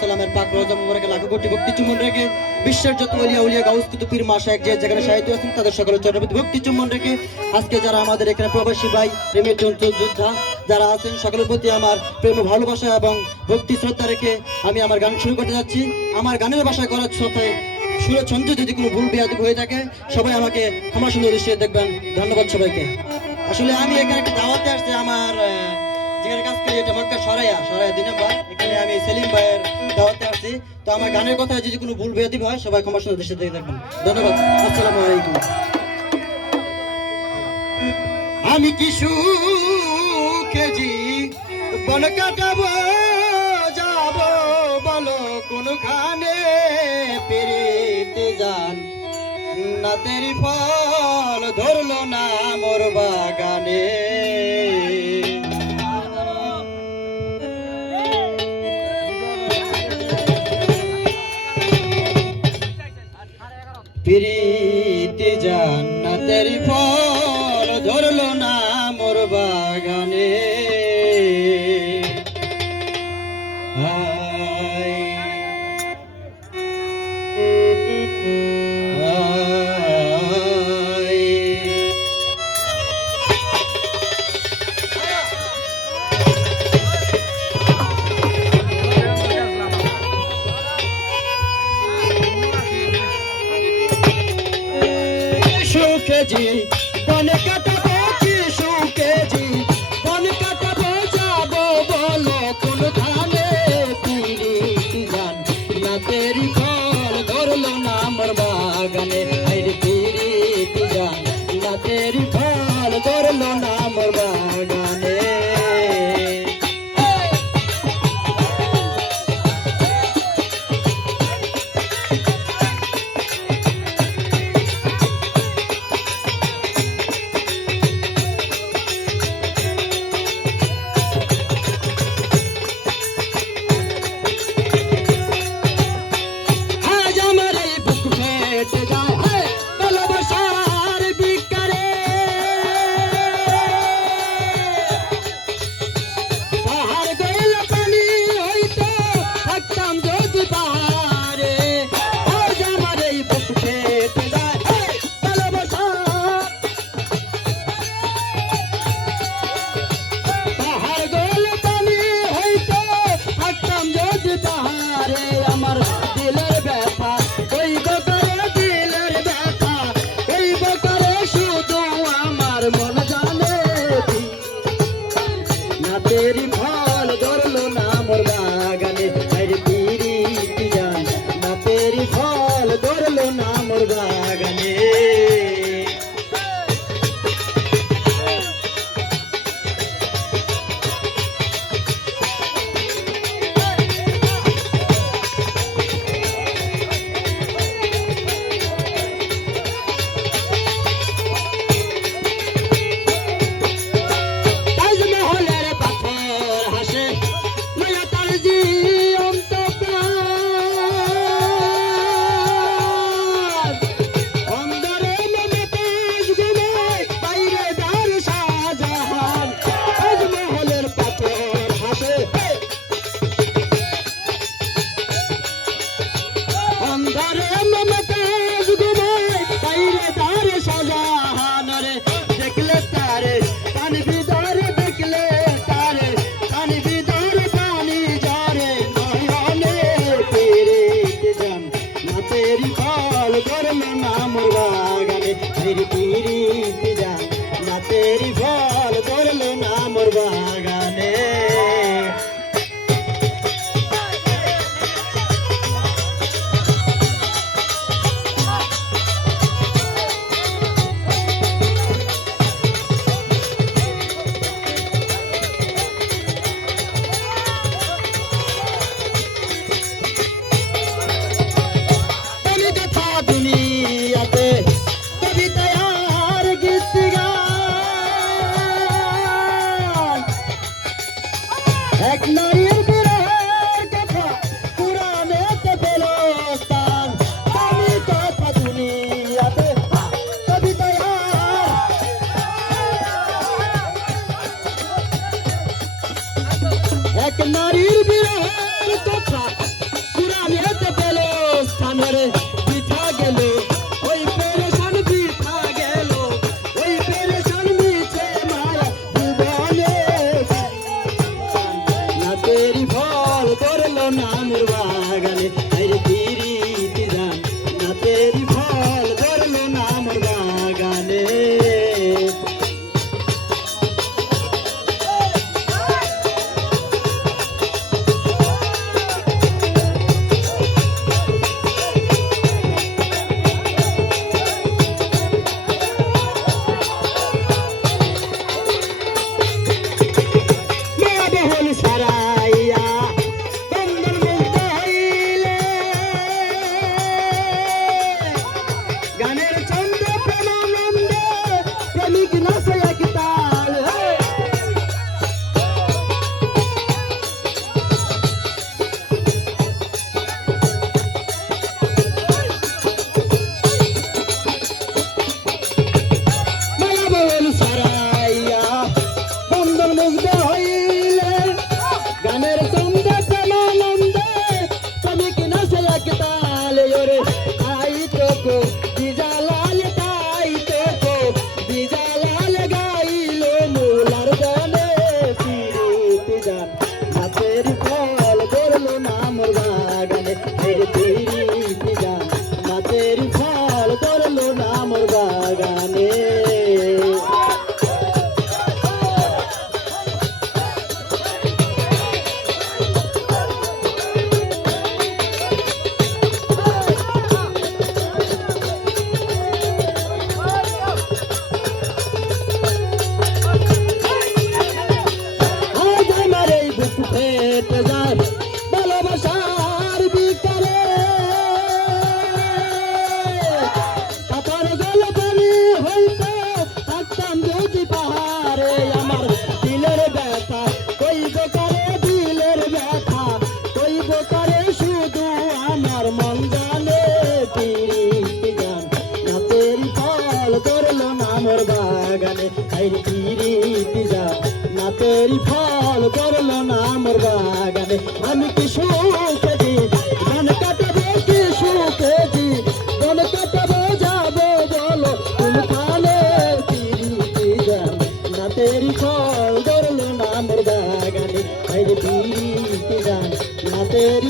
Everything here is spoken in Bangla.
সাল্লামের পাক রোজা মুবারকে লাখো কোটি ভক্তি চুম্বন রেখে বিশ্বের যত অলিয়া উলিয়া গাউস কুতুব পীর মাশায়েখ যে যেখানে সাহিত্য আছেন তাদের সকলের চরণবৃত্তি ভক্তি চুম্বন রেখে আজকে যারা আমাদের এখানে প্রবাসী ভাই, প্রেমের জন্তু, যোদ্ধা যারা আছেন, সকলের প্রতি আমার প্রেম ভালোবাসা এবং ভক্তি শ্রদ্ধা রেখে আমি আমার গান শুরু করতে যাচ্ছি। আমার গানের ভাষায় করার সাথে সুরে ছন্দ যদি কোনো ভুল বেয়াদব হয়ে থাকে, সবাই আমাকে ক্ষমা সুন্দর দৃষ্টিতে দেখবেন। ধন্যবাদ সবাইকে। আসলে আমি এখানে একটা দাওয়াতে আসছি আমার যেখানে কাজ করি, এটা মক্কা সরাইয়া সরাইয়া দিনে ভাই এখানে আমি সেলিম ভাইয়ের আসছি তো আমার গানের কথা যদি কোনো ভুল বেয়াদব হয়, সবাই ক্ষমা সুন্দর দেশে দৃষ্টিতে দেখবেন। ধন্যবাদ। আসসালামু আলাইকুম। আমি কি সুখেজি বন কাটাবো, যাব বলো, কোনখানে পেরিতে যান না তেরি ফল ধরলো না মোর বাগানে। প্রীতি জান্নাতের ফল ধরলো না মোর বাগানে হায়। সুখেজি কনে কাটাবো এক নারীর বিরহের কথা পুরাণেতে পেল স্থান। আমি কথা দুনিয়াতে কবিতায় এক নারীর বিরহের কথা পুরাণেতে পেল স্থান রে। দেখতে হয় প্রীতি যা না তেরি ফল করল না আমার বাগানে। আমি কি সুখেছি? গান কাটাবো কি সুখেছি? গান কাটাবো তেরি